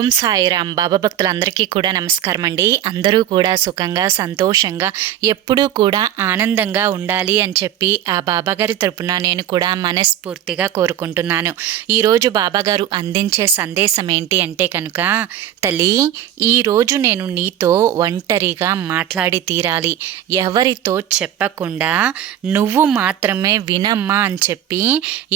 ఓం సాయిరామ్. బాబా భక్తులందరికీ కూడా నమస్కారం అండి. అందరూ కూడా సుఖంగా సంతోషంగా ఎప్పుడూ కూడా ఆనందంగా ఉండాలి అని చెప్పి ఆ బాబాగారి తరపున నేను కూడా మనస్ఫూర్తిగా కోరుకుంటున్నాను. ఈరోజు బాబాగారు అందించే సందేశం ఏంటి అంటే కనుక తల్లి ఈరోజు నేను నీతో ఒంటరిగా మాట్లాడి తీరాలి. ఎవరితో చెప్పకుండా నువ్వు మాత్రమే వినమ్మా అని చెప్పి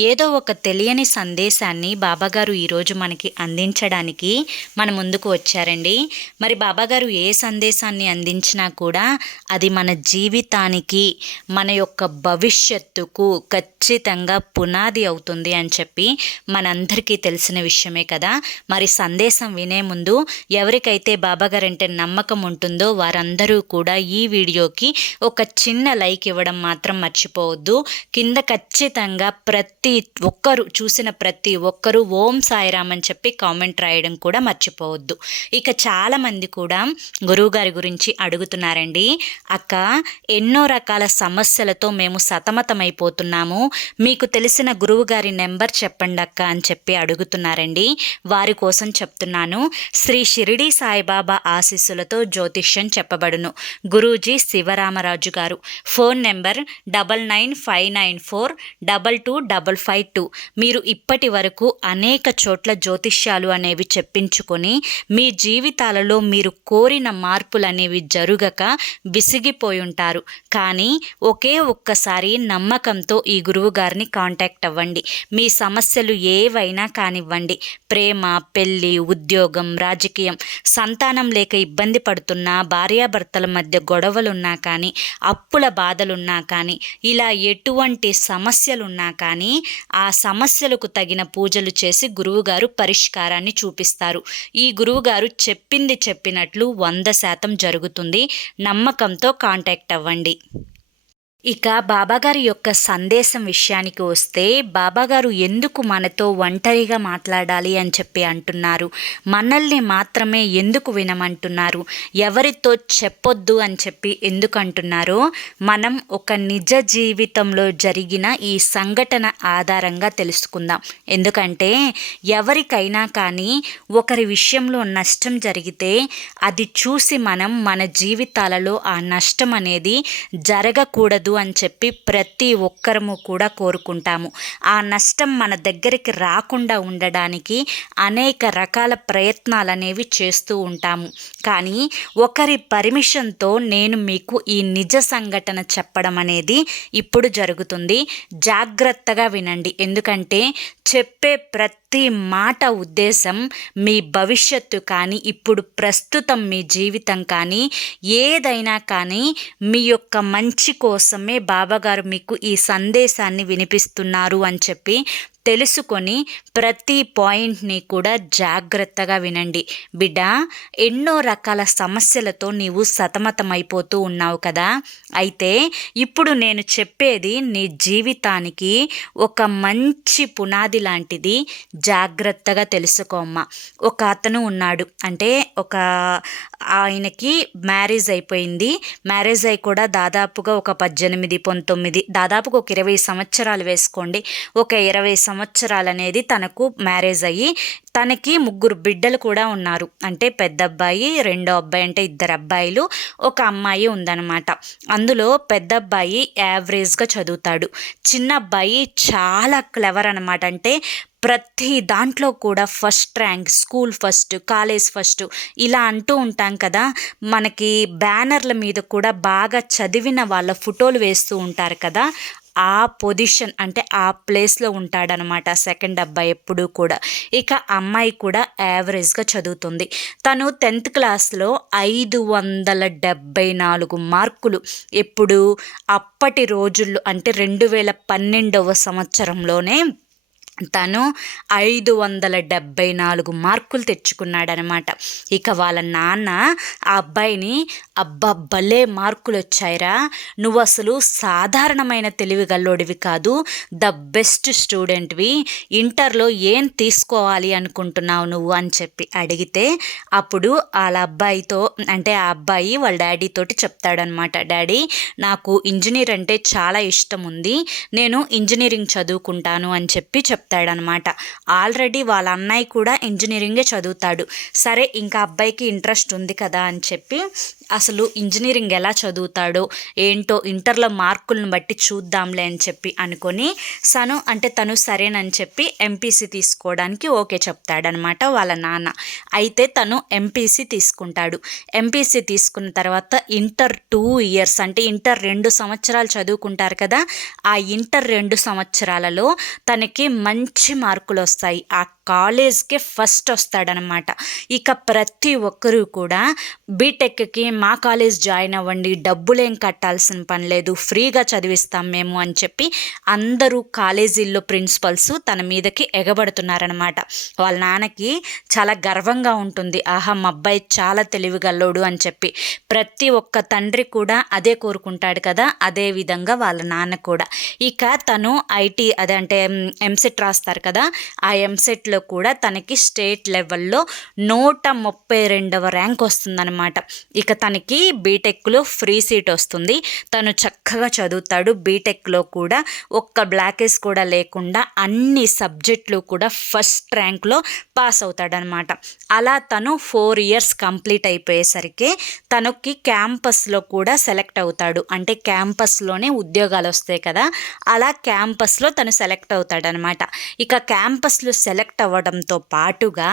ఏదో ఒక తెలియని సందేశాన్ని బాబాగారు ఈరోజు మనకి అందించడానికి మన ముందుకు వచ్చారండి. మరి బాబాగారు ఏ సందేశాన్ని అందించినా కూడా అది మన జీవితానికి మన యొక్క భవిష్యత్తుకు ఖచ్చితంగా పునాది అవుతుంది అని చెప్పి మనందరికీ తెలిసిన విషయమే కదా. మరి సందేశం వినే ముందు ఎవరికైతే బాబాగారు అంటే నమ్మకం ఉంటుందో వారందరూ కూడా ఈ వీడియోకి ఒక చిన్న లైక్ ఇవ్వడం మాత్రం మర్చిపోవద్దు. కింద ఖచ్చితంగా ప్రతి ఒక్కరు చూసిన ప్రతి ఒక్కరూ ఓం సాయిరామ్ అని చెప్పి కామెంట్ రాయడం కూడా మర్చిపోవద్దు. ఇక చాలామంది కూడా గురువుగారి గురించి అడుగుతున్నారండి. అక్క ఎన్నో రకాల సమస్యలతో మేము సతమతమైపోతున్నాము. మీకు తెలిసిన గురువుగారి నెంబర్ చెప్పండి అక్క అని చెప్పి అడుగుతున్నారండి. వారి కోసం చెప్తున్నాను. శ్రీ షిరిడి సాయిబాబా ఆశీస్సులతో జ్యోతిష్యం చెప్పబడును. గురూజీ శివరామరాజు గారు. Phone number double nine five nine four double two double five two. మీరు ఇప్పటి వరకు అనేక చోట్ల జ్యోతిష్యాలు అనేవి చెప్పించుకొని మీ జీవితాలలో మీరు కోరిన మార్పులు అనేవి జరుగక విసిగిపోయి ఉంటారు కానీ ఒకే ఒక్కసారి నమ్మకంతో ఈ గురువు గారిని కాంటాక్ట్ అవ్వండి. మీ సమస్యలు ఏవైనా కానివ్వండి. ప్రేమ పెళ్ళి ఉద్యోగం రాజకీయం సంతానం లేక ఇబ్బంది పడుతున్న భార్యాభర్తల మధ్య గొడవలున్నా కానీ అప్పుల బాధలున్నా కానీ ఇలా ఎటువంటి సమస్యలున్నా కానీ ఆ సమస్యలకు తగిన పూజలు చేసి గురువుగారు పరిష్కారాన్ని చూపిస్తారు. ఈ గురువుగారు చెప్పింది చెప్పినట్లు వంద శాతం జరుగుతుంది. నమ్మకంతో కాంటాక్ట్ అవ్వండి. ఇక బాబాగారి యొక్క సందేశం విషయానికి వస్తే బాబాగారు ఎందుకు మనతో ఒంటరిగా మాట్లాడాలి అని చెప్పి అంటున్నారు. మనల్ని మాత్రమే ఎందుకు వినమంటున్నారు? ఎవరితో చెప్పొద్దు అని చెప్పి ఎందుకు అంటున్నారో మనం ఒక నిజ జీవితంలో జరిగిన ఈ సంఘటన ఆధారంగా తెలుసుకుందాం. ఎందుకంటే ఎవరికైనా కానీ ఒకరి విషయంలో నష్టం జరిగితే అది చూసి మనం మన జీవితాలలో ఆ నష్టం అనేది జరగకూడదు అని చెప్పి ప్రతి ఒక్కరము కూడా కోరుకుంటాము. ఆ నష్టం మన దగ్గరికి రాకుండా ఉండడానికి అనేక రకాల ప్రయత్నాలు అనేవి చేస్తూ ఉంటాము. కానీ ఒకరి పర్మిషన్తో నేను మీకు ఈ నిజ సంఘటన చెప్పడం అనేది ఇప్పుడు జరుగుతుంది. జాగ్రత్తగా వినండి. ఎందుకంటే చెప్పే ప్రతి ప్రతి మాట ఉద్దేశం మీ భవిష్యత్తు కానీ ఇప్పుడు ప్రస్తుతం మీ జీవితం కానీ ఏదైనా కానీ మీ యొక్క మంచి కోసమే బాబాగారు మీకు ఈ సందేశాన్ని వినిపిస్తున్నారు అని చెప్పి తెలుసుకొని ప్రతి పాయింట్ని కూడా జాగ్రత్తగా వినండి. బిడ్డ ఎన్నో రకాల సమస్యలతో నీవు సతమతమైపోతూ ఉన్నావు కదా. అయితే ఇప్పుడు నేను చెప్పేది నీ జీవితానికి ఒక మంచి పునాది లాంటిది. జాగ్రత్తగా తెలుసుకోమ్మా ఒక అతను ఉన్నాడు. అంటే ఒక ఆయనకి మ్యారేజ్ అయిపోయింది. మ్యారేజ్ అయి కూడా దాదాపుగా ఒక పద్దెనిమిది పంతొమ్మిది దాదాపుగా ఒక ఇరవై సంవత్సరాలు వేసుకోండి. ఒక ఇరవై సంవత్సరాలు అనేది తనకు మ్యారేజ్ అయ్యి తనకి ముగ్గురు బిడ్డలు కూడా ఉన్నారు. అంటే పెద్ద అబ్బాయి రెండో అబ్బాయి అంటే ఇద్దరు అబ్బాయిలు ఒక అమ్మాయి ఉందన్నమాట. అందులో పెద్ద అబ్బాయి యావరేజ్గా చదువుతాడు. చిన్న అబ్బాయి చాలా క్లెవర్ అనమాట అంటే ప్రతి దాంట్లో కూడా first rank school first college first ఇలా అంటూ ఉంటాం కదా. మనకి బ్యానర్ల మీద కూడా బాగా చదివిన వాళ్ళ ఫోటోలు వేస్తూ ఉంటారు కదా. ఆ పొజిషన్ అంటే ఆ ప్లేస్లో ఉంటాడనమాట సెకండ్ అబ్బాయి ఎప్పుడూ కూడా. ఇక అమ్మాయి కూడా యావరేజ్గా చదువుతుంది. తను టెన్త్ క్లాస్లో ఐదు వందల డెబ్భై నాలుగు మార్కులు ఎప్పుడు అప్పటి రోజుల్లో అంటే రెండు వేల పన్నెండవ సంవత్సరంలోనే తను ఐదు వందల డెబ్భై నాలుగు మార్కులు తెచ్చుకున్నాడనమాట. ఇక వాళ్ళ నాన్న ఆ అబ్బాయిని అబ్బా భలే మార్కులు వచ్చాయిరా నువ్వు అసలు సాధారణమైన తెలివి గల్లోడివి కాదు ద బెస్ట్ స్టూడెంట్వి. ఇంటర్లో ఏం తీసుకోవాలి అనుకుంటున్నావు నువ్వు అని చెప్పి అడిగితే అప్పుడు వాళ్ళ అబ్బాయితో అంటే ఆ అబ్బాయి వాళ్ళ డాడీతోటి చెప్తాడనమాట. డాడీ నాకు ఇంజనీర్ అంటే చాలా ఇష్టం ఉంది నేను ఇంజనీరింగ్ చదువుకుంటాను అని చెప్పి చెప్ చెప్తాడనమాట ఆల్రెడీ వాళ్ళ అన్నయ్య కూడా ఇంజనీరింగే చదువుతాడు. సరే ఇంకా అబ్బాయికి ఇంట్రెస్ట్ ఉంది కదా అని చెప్పి అసలు ఇంజనీరింగ్ ఎలా చదువుతాడో ఏంటో ఇంటర్లో మార్కులను బట్టి చూద్దాంలే అని చెప్పి అనుకొని సను అంటే తను సరేనని చెప్పి ఎంపీసీ తీసుకోవడానికి ఓకే చెప్తాడనమాట వాళ్ళ నాన్న. అయితే తను ఎంపీసీ తీసుకుంటాడు. ఎంపీసీ తీసుకున్న తర్వాత ఇంటర్ టూ ఇయర్స్ అంటే ఇంటర్ రెండు సంవత్సరాలు చదువుకుంటారు కదా ఆ ఇంటర్ రెండు సంవత్సరాలలో తనకి మంచి మార్కులు వస్తాయి. ఆ కాలేజ్కే ఫస్ట్ వస్తాడనమాట. ఇక ప్రతి ఒక్కరూ కూడా బీటెక్కి మా కాలేజ్ జాయిన్ అవ్వండి డబ్బులేం కట్టాల్సిన పని లేదు ఫ్రీగా చదివిస్తాం మేము అని చెప్పి అందరూ కాలేజీల్లో ప్రిన్సిపల్స్ తన మీదకి ఎగబడుతున్నారనమాట వాళ్ళ నాన్నకి చాలా గర్వంగా ఉంటుంది ఆహా మా అబ్బాయి చాలా తెలివిగల్లోడు అని చెప్పి. ప్రతి ఒక్క తండ్రి కూడా అదే కోరుకుంటాడు కదా అదే విధంగా వాళ్ళ నాన్న కూడా. ఇక తను ఐటీ అదే అంటే ఎంసెట్ రాస్తారు కదా ఆ ఎంసెట్లో కూడా తనకి స్టేట్ లెవెల్లో నూట ముప్పై రెండవ ర్యాంక్ వస్తుందన్నమాట. ఇక తనకి బీటెక్లో ఫ్రీ సీట్ వస్తుంది. తను చక్కగా చదువుతాడు. బీటెక్లో కూడా ఒక్క బ్లాకేజ్ కూడా లేకుండా అన్ని సబ్జెక్టులు కూడా ఫస్ట్ ర్యాంక్లో పాస్ అవుతాడనమాట. అలా తను ఫోర్ ఇయర్స్ కంప్లీట్ అయిపోయేసరికి తనకి క్యాంపస్లో కూడా సెలెక్ట్ అవుతాడు. అంటే క్యాంపస్లోనే ఉద్యోగాలు వస్తాయి కదా అలా క్యాంపస్లో తను సెలెక్ట్ అవుతాడనమాట. ఇక క్యాంపస్లో సెలెక్ట్ అవ్వడంతో పాటుగా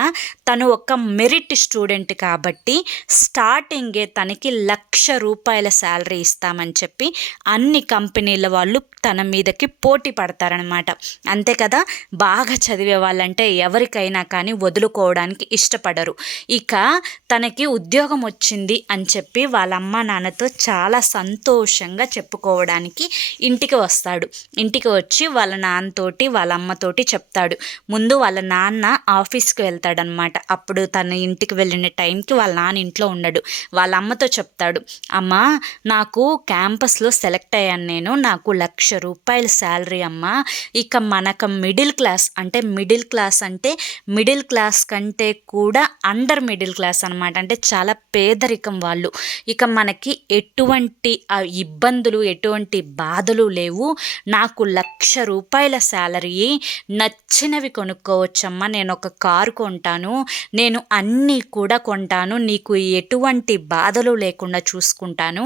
తను ఒక మెరిట్ స్టూడెంట్ కాబట్టి స్టార్టింగే తనకి లక్ష రూపాయల శాలరీ ఇస్తామని చెప్పి అన్ని కంపెనీల వాళ్ళు తన మీదకి పోటీ పడతారనమాట అంతే కదా? బాగా చదివే వాళ్ళంటే ఎవరికైనా కానీ వదులుకోవడానికి ఇష్టపడరు. ఇక తనకి ఉద్యోగం వచ్చింది అని చెప్పి వాళ్ళ అమ్మ నాన్నతో చాలా సంతోషంగా చెప్పుకోవడానికి ఇంటికి వస్తాడు. ఇంటికి వచ్చి వాళ్ళ నాన్నతోటి వాళ్ళ అమ్మతోటి చెప్తాడు. ముందు వాళ్ళ నాన్న ఆఫీస్కి వెళ్తాడనమాట అప్పుడు తన ఇంటికి వెళ్ళిన టైంకి వాళ్ళ నాన్న ఇంట్లో ఉండడు. వాళ్ళ అమ్మతో చెప్తాడు అమ్మ నాకు క్యాంపస్లో సెలెక్ట్ అయ్యాను నేను. నాకు లక్ష రూపాయల శాలరీ అమ్మ. ఇక మనకు మిడిల్ క్లాస్ అంటే మిడిల్ క్లాస్ అంటే మిడిల్ క్లాస్ కంటే కూడా అండర్ మిడిల్ క్లాస్ అనమాట అంటే చాలా పేదరికం వాళ్ళు. ఇక మనకి ఎటువంటి ఇబ్బందులు ఎటువంటి బాధలు లేవు. నాకు లక్ష రూపాయల శాలరీ నచ్చినవి కొనుక్కోవచ్చమ్మా. నేను ఒక కారు కొంటాను. నేను అన్నీ కూడా కొంటాను. నీకు ఎటువంటి బాధ అస్సలు లేకుండా చూసుకుంటాను.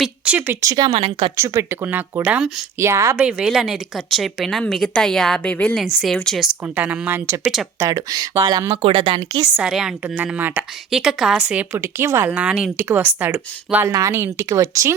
పిచ్చి పిచ్చిగా మనం ఖర్చు పెట్టుకున్నా కూడా యాభై వేలు అనేది ఖర్చు అయిపోయినా మిగతా యాభై వేలు నేను సేవ్ చేసుకుంటానమ్మా అని చెప్పి చెప్తాడు. వాళ్ళమ్మ కూడా దానికి సరే అంటుందన్నమాట. ఇక కాసేపుటికి వాళ్ళ నాన్న ఇంటికి వస్తాడు. వాళ్ళ నాన్న ఇంటికి వచ్చి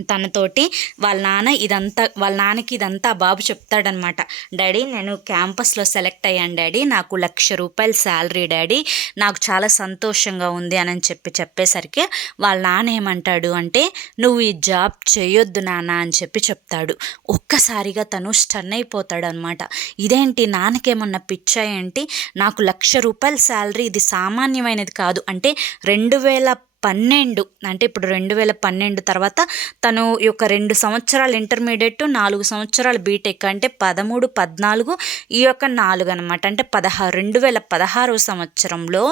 తనతోటి వాళ్ళ నాన్న ఇదంతా వాళ్ళ నాన్నకి ఇదంతా బాబు చెప్తాడనమాట. డాడీ నేను క్యాంపస్లో సెలెక్ట్ అయ్యాను డాడీ. నాకు లక్ష రూపాయల శాలరీ డాడీ. నాకు చాలా సంతోషంగా ఉంది అని చెప్పి చెప్పేసరికి వాళ్ళ నాన్న ఏమంటాడు అంటే నువ్వు ఈ జాబ్ చేయొద్దు నాన్న అని చెప్పి చెప్తాడు. ఒక్కసారిగా తను స్టన్ అయిపోతాడు అనమాట ఇదేంటి? నాన్నకేమన్నా పిచ్చా ఏంటి? నాకు లక్ష రూపాయల శాలరీ ఇది సామాన్యమైనది కాదు. అంటే రెండు వేల పన్నెండు. అంటే ఇప్పుడు రెండు వేల పన్నెండు తర్వాత తను యొక్క రెండు సంవత్సరాలు ఇంటర్మీడియట్ నాలుగు సంవత్సరాలు బీటెక్ అంటే పదమూడు పద్నాలుగు ఈ యొక్క నాలుగు అనమాట అంటే పదహారు రెండు వేల పదహారో సంవత్సరంలో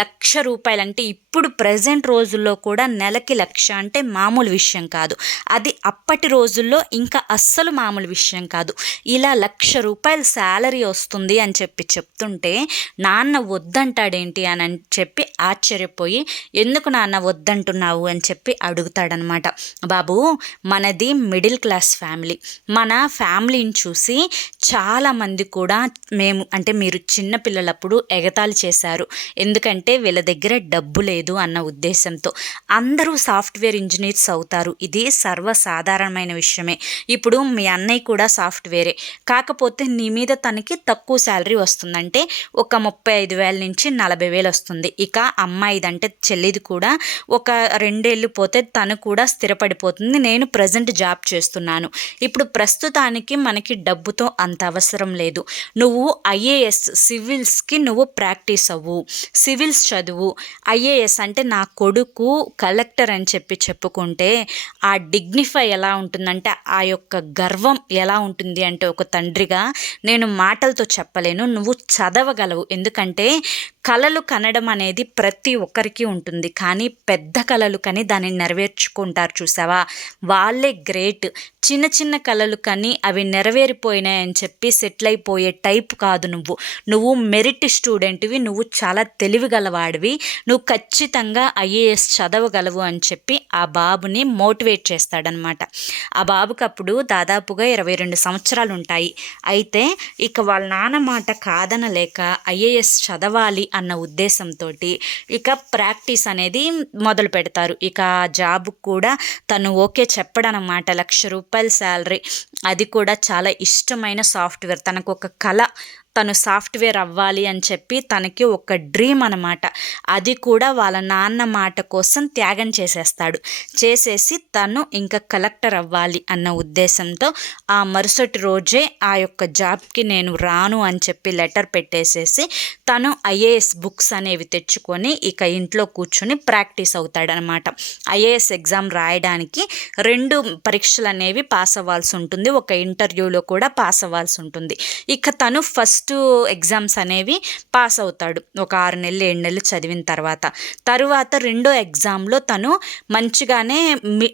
లక్ష రూపాయలు అంటే ఇప్పుడు ప్రజెంట్ రోజుల్లో కూడా నెలకి లక్ష అంటే మామూలు విషయం కాదు. అది అప్పటి రోజుల్లో ఇంకా అస్సలు మామూలు విషయం కాదు. ఇలా లక్ష రూపాయల శాలరీ వస్తుంది అని చెప్పి చెప్తుంటే నాన్న వద్దంటాడేంటి? అని చెప్పి ఆశ్చర్యపోయి ఎందుకు నాన్న వద్దంటున్నావు? అని చెప్పి అడుగుతాడనమాట. బాబు మనది మిడిల్ క్లాస్ ఫ్యామిలీ. మన ఫ్యామిలీని చూసి చాలామంది కూడా మేము అంటే మీరు చిన్నపిల్లలప్పుడు ఎగతాళి చేశారు. ఎందుకంటే వీళ్ళ దగ్గర డబ్బు లేదు. అన్న ఉద్దేశంతో అందరూ సాఫ్ట్వేర్ ఇంజనీర్స్ అవుతారు. ఇది సర్వసాధారణమైన విషయమే. ఇప్పుడు మీ అన్నయ్య కూడా సాఫ్ట్వేరే. కాకపోతే నీ మీద తనకి తక్కువ శాలరీ వస్తుందంటే ఒక ముప్పై ఐదు వేల నుంచి నలభై వేలు వస్తుంది. ఇక అమ్మాయిదంటే చెల్లిది కూడా ఒక రెండేళ్ళు పోతే తను కూడా స్థిరపడిపోతుంది. నేను ప్రజెంట్ జాబ్ చేస్తున్నాను. ఇప్పుడు ప్రస్తుతానికి మనకి డబ్బుతో అంత అవసరం లేదు. నువ్వు ఐఏఎస్ సివిల్స్కి నువ్వు ప్రాక్టీస్ అవ్వు. సివిల్స్ చదువు. ఐఏఎస్ ఐఏఎస్ అంటే నా కొడుకు కలెక్టర్ అని చెప్పి చెప్పుకుంటే ఆ డిగ్నిఫై ఎలా ఉంటుందంటే ఆ యొక్క గర్వం ఎలా ఉంటుంది అంటే ఒక తండ్రిగా నేను మాటలతో చెప్పలేను నువ్వు చదవగలవు. ఎందుకంటే కళలు కనడం అనేది ప్రతి ఒక్కరికి ఉంటుంది. కానీ పెద్ద కళలు కని దానిని నెరవేర్చుకుంటారు చూసావా? వాళ్ళే గ్రేట్. చిన్న చిన్న కళలు కానీ అవి నెరవేరిపోయినాయని చెప్పి సెటిల్ అయిపోయే టైప్ కాదు నువ్వు. నువ్వు మెరిట్ స్టూడెంట్వి నువ్వు చాలా తెలివిగలవాడివి నువ్వు ఖచ్చితంగా ఐఏఎస్ చదవగలవు అని చెప్పి ఆ బాబుని మోటివేట్ చేస్తాడనమాట ఆ బాబుకి అప్పుడు దాదాపుగా ఇరవై రెండు సంవత్సరాలు ఉంటాయి అయితే ఇక వాళ్ళ నాన్న మాట కాదనలేక ఐఏఎస్ చదవాలి అన్న ఉద్దేశంతో ఇక ప్రాక్టీస్ అనేది మొదలు పెడతారు. ఇక ఆ జాబ్ కూడా తను ఓకే చెప్పడనమాట. లక్ష రూపాయల శాలరీ. అది కూడా చాలా ఇష్టమైన సాఫ్ట్వేర్. తనకు ఒక కళ తను సాఫ్ట్వేర్ అవ్వాలి అని చెప్పి తనకి ఒక డ్రీమ్ అనమాట అది కూడా వాళ్ళ నాన్న మాట కోసం త్యాగం చేసేస్తాడు. చేసేసి తను ఇంకా కలెక్టర్ అవ్వాలి అన్న ఉద్దేశంతో ఆ మరుసటి రోజే ఆ యొక్క జాబ్కి నేను రాను అని చెప్పి లెటర్ పెట్టేసేసి తను ఐఏఎస్ బుక్స్ అనేవి తెచ్చుకొని ఇక ఇంట్లో కూర్చొని ప్రాక్టీస్ అవుతాడనమాట ఐఏఎస్ ఎగ్జామ్ రాయడానికి రెండు పరీక్షలు అనేవి పాస్ అవ్వాల్సి ఉంటుంది. ఒక ఇంటర్వ్యూలో కూడా పాస్ అవ్వాల్సి ఉంటుంది. ఇక తను ఫస్ట్ ఫస్ట్ ఎగ్జామ్స్ అనేవి పాస్ అవుతాడు. ఒక ఆరు నెలలు ఏడు నెలలు చదివిన తర్వాత. తరువాత రెండో ఎగ్జామ్లో తను మంచిగానే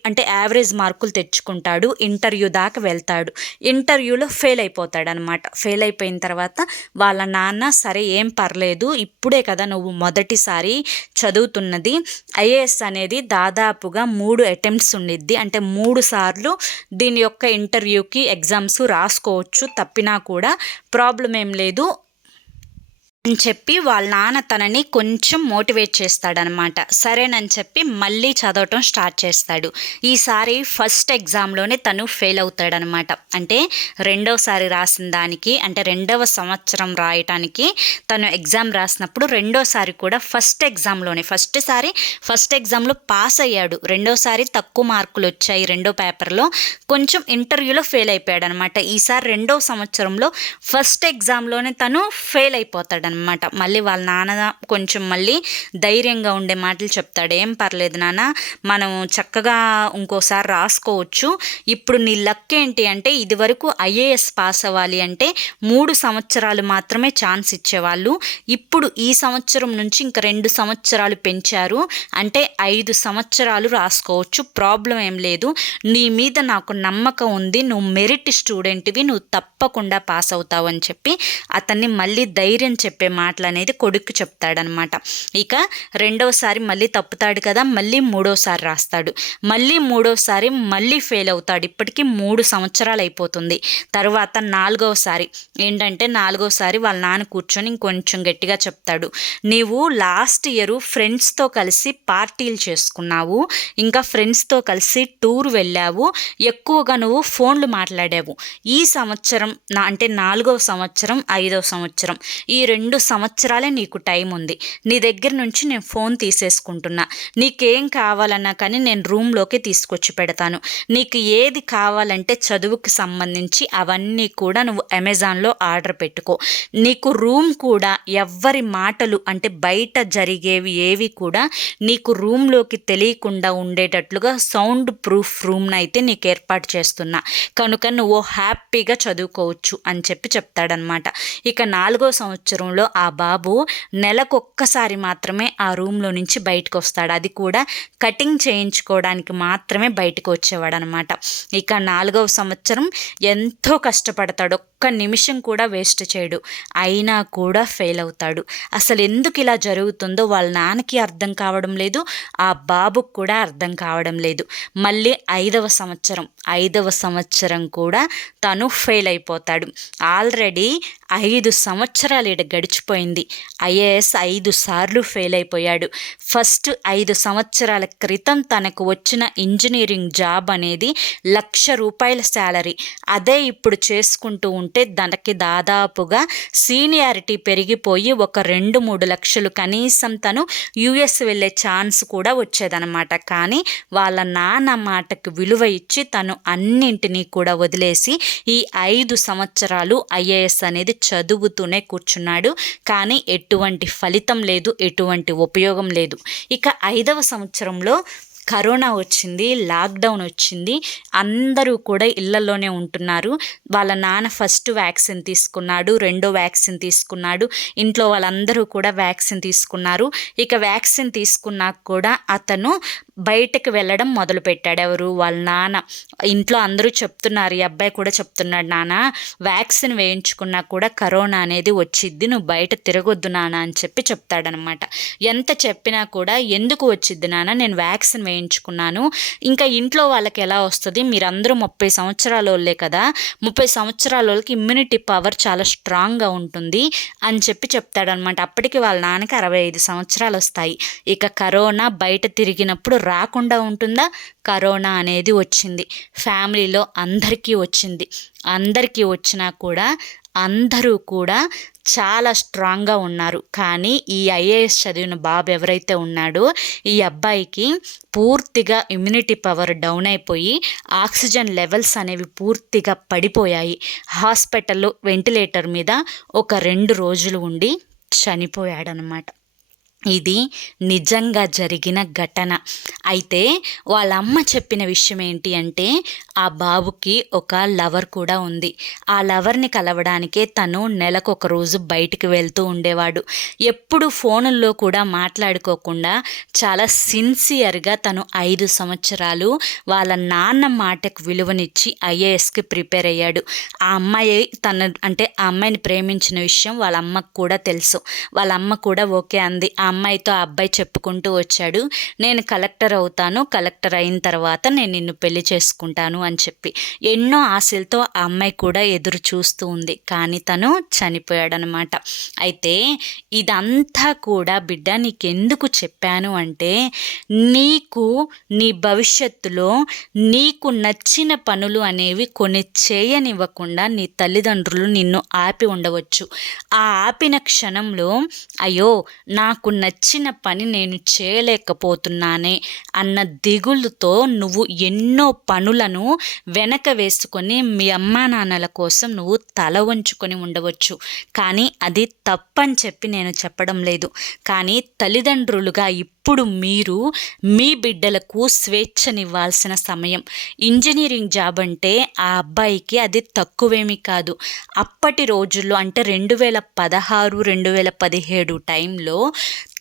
అంటే యావరేజ్ మార్కులు తెచ్చుకుంటాడు. ఇంటర్వ్యూ దాకా వెళ్తాడు. ఇంటర్వ్యూలో ఫెయిల్ అయిపోతాడు అనమాట ఫెయిల్ అయిపోయిన తర్వాత వాళ్ళ నాన్న సరే ఏం పర్లేదు. ఇప్పుడే కదా నువ్వు మొదటిసారి చదువుతున్నది. ఐఏఎస్ అనేది దాదాపుగా మూడు అటెంప్ట్స్ ఉండిద్ది. అంటే మూడు సార్లు దీని యొక్క ఇంటర్వ్యూకి ఎగ్జామ్స్ రాసుకోవచ్చు. తప్పినా కూడా ప్రాబ్లం ఏం లేదు లేదు అని చెప్పి వాళ్ళ నాన్న తనని కొంచెం మోటివేట్ చేస్తాడనమాట. సరేనని చెప్పి మళ్ళీ చదవటం స్టార్ట్ చేస్తాడు. ఈసారి ఫస్ట్ ఎగ్జామ్లోనే తను ఫెయిల్ అవుతాడనమాట. అంటే రెండోసారి రాసిన దానికి అంటే రెండవ సంవత్సరం రాయటానికి తను ఎగ్జామ్ రాసినప్పుడు రెండోసారి కూడా ఫస్ట్ ఎగ్జామ్లోనే ఫస్ట్ సారి ఫస్ట్ ఎగ్జామ్లో పాస్ అయ్యాడు. రెండోసారి తక్కువ మార్కులు వచ్చాయి రెండో పేపర్లో. కొంచెం ఇంటర్వ్యూలో ఫెయిల్ అయిపోయాడు అనమాట ఈసారి రెండో సంవత్సరంలో ఫస్ట్ ఎగ్జామ్లోనే తను ఫెయిల్ అయిపోతాడు అనమాట మళ్ళీ వాళ్ళ నాన్న కొంచెం మళ్ళీ ధైర్యంగా ఉండే మాటలు చెప్తాడు. ఏం పర్లేదు నాన్న మనం చక్కగా ఇంకోసారి రాసుకోవచ్చు. ఇప్పుడు నీ లక్ ఏంటి అంటే ఇదివరకు ఐఏఎస్ పాస్ అవ్వాలి అంటే మూడు సంవత్సరాలు మాత్రమే ఛాన్స్ ఇచ్చేవాళ్ళు. ఇప్పుడు ఈ సంవత్సరం నుంచి ఇంకా రెండు సంవత్సరాలు పెంచారు. అంటే ఐదు సంవత్సరాలు రాసుకోవచ్చు. ప్రాబ్లం ఏం లేదు. నీ మీద నాకు నమ్మకం ఉంది. నువ్వు మెరిట్ స్టూడెంట్వి. నువ్వు తప్పకుండా పాస్ అవుతావు అని చెప్పి అతన్ని మళ్ళీ ధైర్యం చెప్పి చెప్పే మాటలు అనేది కొడుకు చెప్తాడనమాట. ఇక రెండవసారి మళ్ళీ తప్పుతాడు కదా మళ్ళీ మూడోసారి రాస్తాడు. మళ్ళీ మూడోసారి మళ్ళీ ఫెయిల్ అవుతాడు. ఇప్పటికీ మూడు సంవత్సరాలు అయిపోతుంది. తర్వాత నాలుగవసారి ఏంటంటే నాలుగోసారి వాళ్ళ నాన్న కూర్చొని ఇంకొంచెం గట్టిగా చెప్తాడు. నీవు లాస్ట్ ఇయర్ ఫ్రెండ్స్తో కలిసి పార్టీలు చేసుకున్నావు. ఇంకా ఫ్రెండ్స్తో కలిసి టూర్ వెళ్ళావు. ఎక్కువగా నువ్వు ఫోన్లు మాట్లాడావు. ఈ సంవత్సరం నా అంటే నాలుగవ సంవత్సరం ఐదవ సంవత్సరం. ఈ రెండు రెండు సంవత్సరాలే నీకు టైం ఉంది. నీ దగ్గర నుంచి నేను ఫోన్ తీసేసుకుంటున్నా. నీకేం కావాలన్నా కానీ నేను రూమ్లోకి తీసుకొచ్చి పెడతాను. నీకు ఏది కావాలంటే చదువుకి సంబంధించి అవన్నీ కూడా నువ్వు అమెజాన్లో ఆర్డర్ పెట్టుకో. నీకు రూమ్ కూడా ఎవ్వరి మాటలు అంటే బయట జరిగేవి ఏవి కూడా నీకు రూమ్లోకి తెలియకుండా ఉండేటట్లుగా సౌండ్ ప్రూఫ్ రూమ్ని అయితే నీకు ఏర్పాటు చేస్తున్నా. కనుక నువ్వు హ్యాపీగా చదువుకోవచ్చు అని చెప్పి చెప్తాడనమాట ఇక నాలుగో సంవత్సరంలో సమయంలో ఆ బాబు నెలకొక్కసారి మాత్రమే ఆ రూమ్లో నుంచి బయటకు వస్తాడు అది కూడా కటింగ్ చేయించుకోవడానికి మాత్రమే బయటకు వచ్చేవాడు అనమాట ఇక నాలుగవ సంవత్సరం ఎంతో కష్టపడతాడు. ఒక్క నిమిషం కూడా వేస్ట్ చేయడు. అయినా కూడా ఫెయిల్ అవుతాడు. అసలు ఎందుకు ఇలా జరుగుతుందో వాళ్ళ నాన్నకి అర్థం కావడం లేదు. ఆ బాబుకు కూడా అర్థం కావడం లేదు. మళ్ళీ ఐదవ సంవత్సరం ఐదవ సంవత్సరం కూడా తను ఫెయిల్ అయిపోతాడు. ఆల్రెడీ ఐదు సంవత్సరాలు ఇడ గడిచిపోయింది. ఐఏఎస్ ఐదు సార్లు ఫెయిల్ అయిపోయాడు. ఫస్ట్ ఐదు సంవత్సరాల క్రితం తనకు వచ్చిన ఇంజనీరింగ్ జాబ్ అనేది లక్ష రూపాయల శాలరీ. అదే ఇప్పుడు చేసుకుంటూ ఉంటే అంటే దానికి దాదాపుగా సీనియారిటీ పెరిగిపోయి ఒక రెండు మూడు లక్షలు కనీసం తను యుఎస్ వెళ్ళే ఛాన్స్ కూడా వచ్చేదనమాట కానీ వాళ్ళ నాన్న మాటకు విలువ ఇచ్చి తను అన్నింటినీ కూడా వదిలేసి ఈ ఐదు సంవత్సరాలు ఐఏఎస్ అనేది చదువుతూనే కూర్చున్నాడు. కానీ ఎటువంటి ఫలితం లేదు ఎటువంటి ఉపయోగం లేదు. ఇక ఐదవ సంవత్సరంలో కరోనా వచ్చింది లాక్డౌన్ వచ్చింది అందరూ కూడా ఇళ్ళలోనే ఉంటున్నారు. వాళ్ళ నాన్న ఫస్ట్ వ్యాక్సిన్ తీసుకున్నాడు రెండో వ్యాక్సిన్ తీసుకున్నాడు ఇంట్లో వాళ్ళందరూ కూడా వ్యాక్సిన్ తీసుకున్నారు. ఇక వ్యాక్సిన్ తీసుకున్నాక కూడా అతను బయటకు వెళ్ళడం మొదలుపెట్టాడు ఎవరు? వాళ్ళ నాన్న. ఇంట్లో అందరూ చెప్తున్నారు ఈ అబ్బాయి కూడా చెప్తున్నాడు నాన్న వ్యాక్సిన్ వేయించుకున్నా కూడా కరోనా అనేది వచ్చిద్ది నువ్వు బయట తిరగొద్దు నాన్న అని చెప్పి చెప్తాడనమాట. ఎంత చెప్పినా కూడా ఎందుకు వచ్చిద్ది నాన్న? నేను వ్యాక్సిన్ వేయించుకున్నాను. ఇంకా ఇంట్లో వాళ్ళకి ఎలా వస్తుంది? మీరందరూ ముప్పై సంవత్సరాల వాళ్ళే కదా. ముప్పై సంవత్సరాల వాళ్ళకి ఇమ్యూనిటీ పవర్ చాలా స్ట్రాంగ్గా ఉంటుంది అని చెప్పి చెప్తాడనమాట. అప్పటికి వాళ్ళ నాన్నకి అరవై ఐదు సంవత్సరాలు వస్తాయి. ఇక కరోనా బయట తిరిగినప్పుడు రాకుండా ఉంటుందా? కరోనా అనేది వచ్చింది. ఫ్యామిలీలో అందరికీ వచ్చింది. అందరికీ వచ్చినా కూడా అందరూ కూడా చాలా స్ట్రాంగ్గా ఉన్నారు. కానీ ఈ ఐఏఎస్ చదివిన బాబు ఎవరైతే ఉన్నాడో ఈ అబ్బాయికి పూర్తిగా ఇమ్యూనిటీ పవర్ డౌన్ అయిపోయి ఆక్సిజన్ లెవెల్స్ అనేవి పూర్తిగా పడిపోయాయి. హాస్పిటల్లో వెంటిలేటర్ మీద ఒక రెండు రోజులు ఉండి చనిపోయాడనమాట ఇది నిజంగా జరిగిన ఘటన. అయితే వాళ్ళ అమ్మ చెప్పిన విషయం ఏంటి అంటే ఆ బాబుకి ఒక లవర్ కూడా ఉంది. ఆ లవర్ని కలవడానికే తను నెలకు ఒక రోజు బయటికి వెళ్తూ ఉండేవాడు. ఎప్పుడు ఫోనుల్లో కూడా మాట్లాడుకోకుండా చాలా సిన్సియర్గా తను ఐదు సంవత్సరాలు వాళ్ళ నాన్న మాటకు విలువనిచ్చి ఐఏఎస్కి ప్రిపేర్ అయ్యాడు. ఆ అమ్మాయి తన అంటే ఆ అమ్మాయిని ప్రేమించిన విషయం వాళ్ళ అమ్మకు కూడా తెలుసు. వాళ్ళ అమ్మ కూడా ఓకే అంది. ఆ అమ్మాయితో ఆ అబ్బాయి చెప్పుకుంటూ వచ్చాడు. నేను కలెక్టర్ అవుతాను. కలెక్టర్ అయిన తర్వాత నేను నిన్ను పెళ్ళి చేసుకుంటాను అని చెప్పి ఎన్నో ఆశలతో ఆ అమ్మాయి కూడా ఎదురు చూస్తూ ఉంది. కానీ తను చనిపోయాడనమాట. అయితే ఇదంతా కూడా బిడ్డ నీకెందుకు చెప్పాను అంటే నీకు నీ భవిష్యత్తులో నీకు నచ్చిన పనులు అనేవి కొన్ని చేయనివ్వకుండా నీ తల్లిదండ్రులు నిన్ను ఆపి ఉండవచ్చు. ఆ ఆపిన క్షణంలో అయ్యో నాకు నచ్చిన పని నేను చేయలేకపోతున్నానే అన్న దిగులుతో నువ్వు ఎన్నో పనులను వెనక వేసుకొని మీ అమ్మా నాన్నల కోసం నువ్వు తల వంచుకొని ఉండవచ్చు. కానీ అది తప్పని చెప్పి నేను చెప్పడం లేదు. కానీ తల్లిదండ్రులుగా ఇప్పుడు మీరు మీ బిడ్డలకు స్వేచ్ఛనివ్వాల్సిన సమయం. ఇంజనీరింగ్ జాబ్ అంటే ఆ అబ్బాయికి అది తక్కువేమీ కాదు. అప్పటి రోజుల్లో అంటే రెండు వేల పదహారు రెండు వేల పదిహేడు టైంలో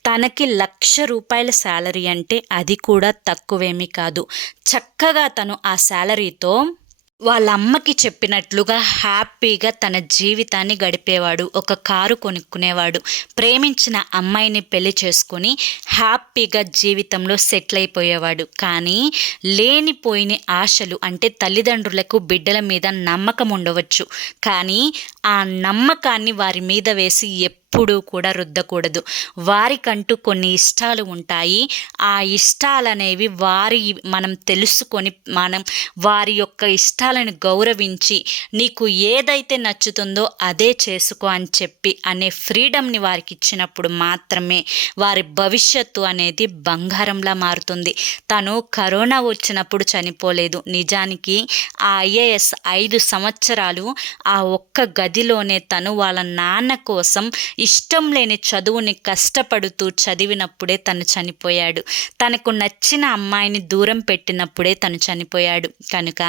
తనకి లక్ష రూపాయల శాలరీ అంటే అది కూడా తక్కువేమీ కాదు. చక్కగా తను ఆ శాలరీతో వాళ్ళ అమ్మకి చెప్పినట్లుగా హ్యాపీగా తన జీవితాన్ని గడిపేవాడు ఒక కారు కొనుక్కునేవాడు ప్రేమించిన అమ్మాయిని పెళ్ళి చేసుకొని హ్యాపీగా జీవితంలో సెటిల్ అయిపోయేవాడు. కానీ లేనిపోయిన ఆశలు అంటే తల్లిదండ్రులకు బిడ్డల మీద నమ్మకం ఉండవచ్చు. కానీ ఆ నమ్మకాన్ని వారి మీద వేసి ఎప్పుడు కూడా రుద్దకూడదు. వారికంటూ కొన్ని ఇష్టాలు ఉంటాయి. ఆ ఇష్టాలనేవి వారి మనం తెలుసుకొని మనం వారి యొక్క ఇష్టాలను గౌరవించి నీకు ఏదైతే నచ్చుతుందో అదే చేసుకో అని చెప్పి అనే ఫ్రీడమ్ని వారికి ఇచ్చినప్పుడు మాత్రమే వారి భవిష్యత్తు అనేది బంగారంలా మారుతుంది. తను కరోనా వచ్చినప్పుడు చనిపోలేదు. నిజానికి ఆ ఐఏఎస్ ఐదు సంవత్సరాలు ఆ ఒక్క గదిలోనే తను వాళ్ళ నాన్న కోసం ఇష్టం లేని చదువుని కష్టపడుతూ చదివినప్పుడే తను చనిపోయాడు. తనకు నచ్చిన అమ్మాయిని దూరం పెట్టినప్పుడే తను చనిపోయాడు. కనుక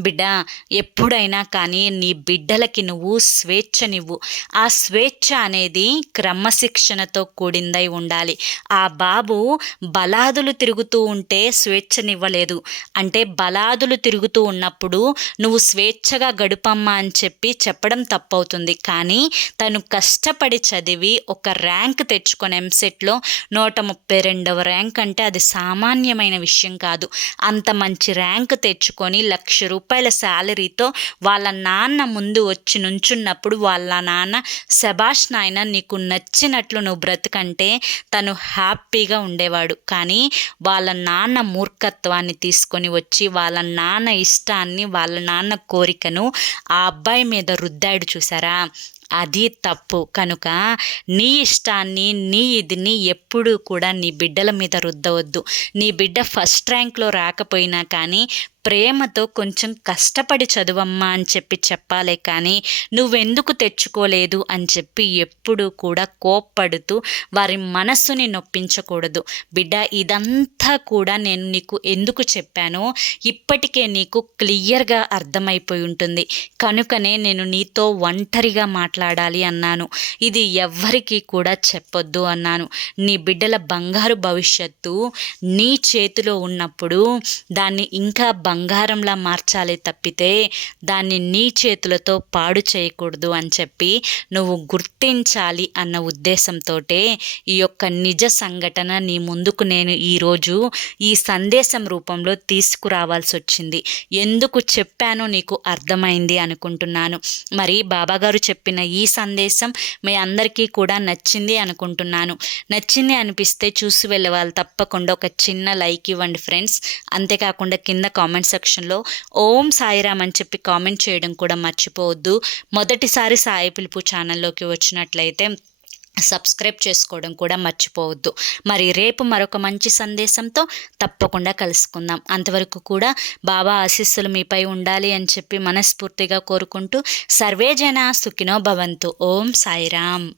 బిడ్డ ఎప్పుడైనా కానీ నీ బిడ్డలకి నువ్వు స్వేచ్ఛనివ్వు. ఆ స్వేచ్ఛ అనేది క్రమశిక్షణతో కూడిందై ఉండాలి. ఆ బాబు బలాదులు తిరుగుతూ ఉంటే స్వేచ్ఛనివ్వలేదు. అంటే బలాదులు తిరుగుతూ ఉన్నప్పుడు నువ్వు స్వేచ్ఛగా గడుపమ్మా అని చెప్పి చెప్పడం తప్పవుతుంది. కానీ తను కష్టపడి చదివి ఒక ర్యాంక్ తెచ్చుకొని ఎంసెట్లో నూట ముప్పై రెండవ ర్యాంక్ అంటే అది సామాన్యమైన విషయం కాదు. అంత మంచి ర్యాంక్ తెచ్చుకొని లక్ష రూపాయల శాలరీతో వాళ్ళ నాన్న ముందు వచ్చి నుంచున్నప్పుడు వాళ్ళ నాన్న శబాష్ నాయన నీకు నచ్చినట్లు నువ్వు బ్రతుకంటే తను హ్యాపీగా ఉండేవాడు. కానీ వాళ్ళ నాన్న మూర్ఖత్వాన్ని తీసుకొని వచ్చి వాళ్ళ నాన్న ఇష్టాన్ని వాళ్ళ నాన్న కోరికను ఆ అబ్బాయి మీద రుద్దాడు చూసారా? అది తప్పు. కనుక నీ ఇష్టాన్ని నీ ఇదిని ఎప్పుడూ కూడా నీ బిడ్డల మీద రుద్దవద్దు. నీ బిడ్డ ఫస్ట్ ర్యాంక్లో రాకపోయినా కానీ ప్రేమతో కొంచెం కష్టపడి చదువమ్మా అని చెప్పి చెప్పాలే కానీ నువ్వెందుకు తెచ్చుకోలేదు అని చెప్పి ఎప్పుడూ కూడా కోప్పడుతూ వారి మనస్సుని నొప్పించకూడదు. బిడ్డ ఇదంతా కూడా నేను నీకు ఎందుకు చెప్పానో ఇప్పటికే నీకు క్లియర్గా అర్థమైపోయి ఉంటుంది. కనుకనే నేను నీతో ఒంటరిగా మాట్లాడాలి అన్నాను. ఇది ఎవ్వరికీ కూడా చెప్పొద్దు అన్నాను. నీ బిడ్డల బంగారు భవిష్యత్తు నీ చేతిలో ఉన్నప్పుడు దాన్ని ఇంకా బంగారంలా మార్చాలి తప్పితే దాన్ని నీ చేతులతో పాడు చేయకూడదు అని చెప్పి నువ్వు గుర్తించాలి అన్న ఉద్దేశంతో ఈ యొక్క నిజ సంఘటన నీ ముందుకు నేను ఈరోజు ఈ సందేశం రూపంలో తీసుకురావాల్సి వచ్చింది. ఎందుకు చెప్పానో నీకు అర్థమైంది అనుకుంటున్నాను. మరి బాబాగారు చెప్పిన ఈ సందేశం మీ అందరికీ కూడా నచ్చింది అనుకుంటున్నాను. నచ్చింది అనిపిస్తే చూసి వెళ్ళే వాళ్ళు తప్పకుండా ఒక చిన్న లైక్ ఇవ్వండి ఫ్రెండ్స్. అంతేకాకుండా కింద కామెంట్స్ కామెంట్ సెక్షన్లో ఓం సాయిరామ్ అని చెప్పి కామెంట్ చేయడం కూడా మర్చిపోవద్దు. మొదటిసారి సాయి పిలుపు ఛానల్లోకి వచ్చినట్లయితే సబ్స్క్రైబ్ చేసుకోవడం కూడా మర్చిపోవద్దు. మరి రేపు మరొక మంచి సందేశంతో తప్పకుండా కలుసుకుందాం. అంతవరకు కూడా బాబా ఆశీస్సులు మీపై ఉండాలి అని చెప్పి మనస్ఫూర్తిగా కోరుకుంటూ సర్వేజన సుఖినో భవంతు. ఓం సాయిరామ్.